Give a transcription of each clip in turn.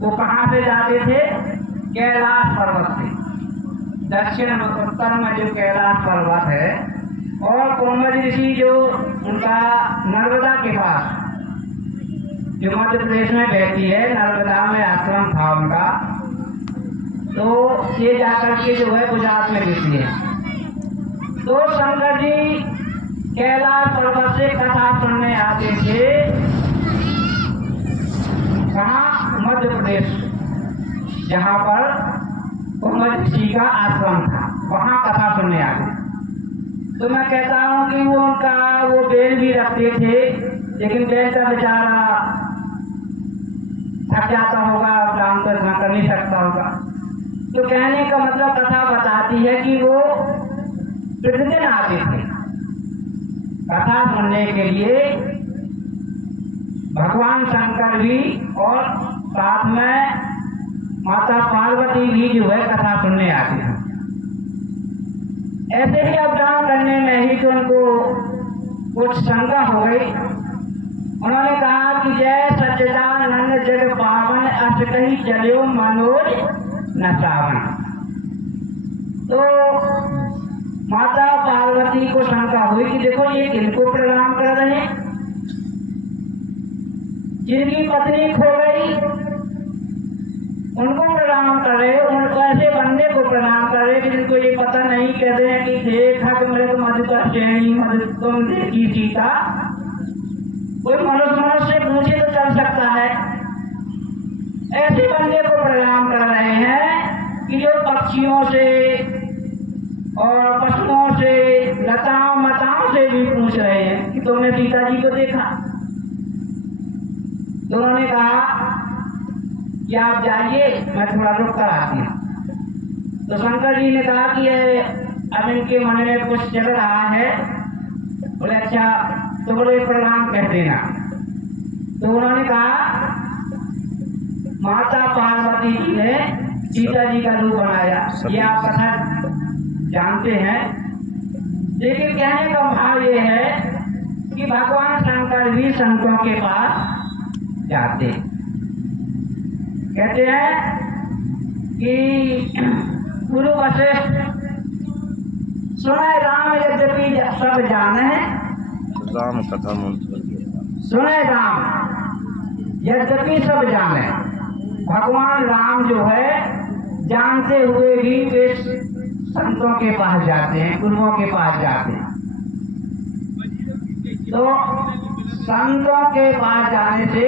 वो कहाँ से जाते थे? कैलाश पर्वत से। दक्षिण उत्तर में जो कैलाश पर्वत है और कोमल ऋषि जो उनका नर्मदा के पास जो मध्य प्रदेश में बहती है, नर्मदा में आश्रम था उनका, तो ये जाकर के जो है गुजरात में गिरती है। तो शंकर जी कैलाश पर्वत से कथा सुनने आते थे। कहाँ? मध्य प्रदेश, जहाँ पर कोमल ऋषि का आश्रम था, वहाँ कथा सुनने आते। तो मैं कहता हूँ कि वो उनका वो बैल भी रखते थे, लेकिन बैल का बेचारा थक जाता होगा, काम तो इतना कर नहीं सकता होगा। तो कहने का मतलब कथा बताती है कि वो प्रतिदिन आते थे कथा सुनने के लिए, भगवान शंकर भी और साथ में माता पार्वती भी जो है कथा सुनने आती है। ऐसे ही अवधान करने में ही तो उनको कुछ शंका हो गई। उन्होंने कहा कि जय सच्चिदानंद जग पावन अस कही चलो मनोज न सावन। तो माता पार्वती को शंका हुई कि देखो ये किनको प्रणाम कर रहे हैं? जिनकी पत्नी खो गई उनको प्रणाम कर रहे, उनको ऐसे बंदे को प्रणाम कर रहे कि जिनको ये पता नहीं, कहते हैं कि देखा कि मेरे को मधुकर श्रेणी मधु तुम देखी सीता। कोई मनुष्य से पूछे तो चल सकता है। ऐसे बंदे को प्रणाम कर रहे हैं कि जो पक्षियों से और पशुओं से, लताओं मताओं से भी पूछ रहे हैं कि तुमने सीता जी को देखा? तो उन्होंने कहा कि आप जाइए, मैं थोड़ा रुक कर आती हूँ। तो शंकर जी ने कहा कि अब इनके मन में कुछ चल रहा है। बोले अच्छा, तो बोले प्रणाम कह देना। तो उन्होंने कहा माता पार्वती जी ने सीता जी का रूप बनाया, ये आप कथा जानते हैं। लेकिन कहने का भाव ये है कि भगवान शंकर भी संतों के पास जाते, कहते हैं कि गुरु वशिष्ठ सुने राम यद्यपि सब जाने, राम कथा सुने राम यद्यपि सब जाने। भगवान राम जो है जानते हुए भी वे संतों के पास जाते हैं, गुरुओं के पास जाते हैं। तो संतों के पास जाने से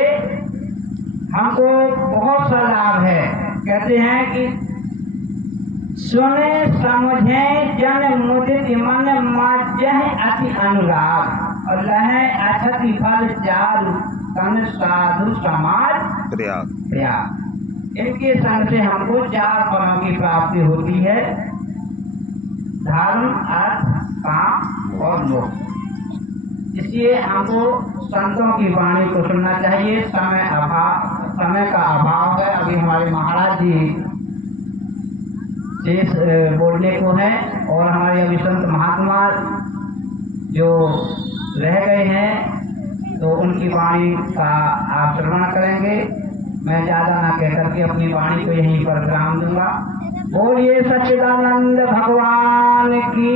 हमको बहुत सा लाभ है। कहते हैं कि सुने समझे जन मुदित मन माजह अति अनुराग और लहे अछति फल चारु तन साधु समाज प्रयाग। इनके संग से हमको 4 फलों की प्राप्ति होती है, धर्म, अर्थ, काम और मोक्ष। इसलिए हमको संतों की वाणी को सुनना चाहिए। समय का अभाव है। अभी हमारे महाराज जी शेष बोलने को है और हमारे अभी संत महात्मा जो रह गए हैं तो उनकी वाणी का आप श्रवण करेंगे। मैं ज़्यादा ना कह करके अपनी वाणी को यहीं पर विराम दूंगा। बोलिए सच्चिदानंद भगवान की